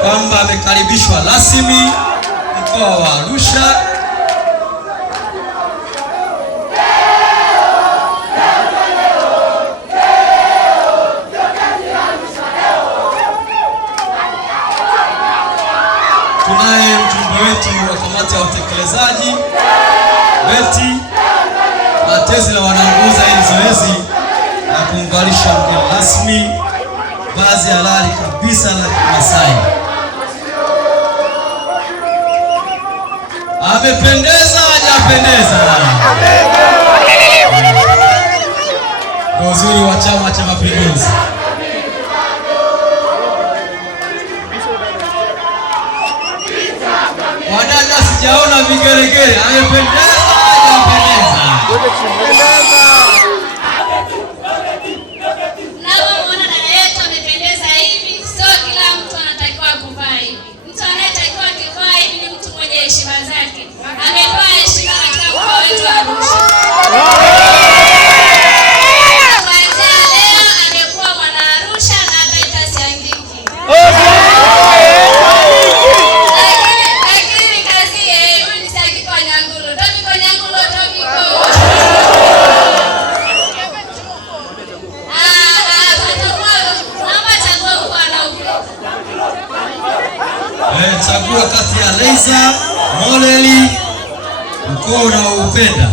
kwamba amekaribishwa rasmi mkoa wa Arusha. Tunaye mjumbe wetu wa kamati ya utekelezaji Beti Matezi, na wanaongoza hili zoezi la kuunganisha mgeni rasmi vazi halali kabisa la Kimasai. Amependeza, hajapendeza? Kwa uzuri wa Chama cha Mapinduzi. Wadada sijaona vigelegele. Amependeza, hajapendeza? Chagua kati ya Laiza Moleli, mkoa unaoupenda.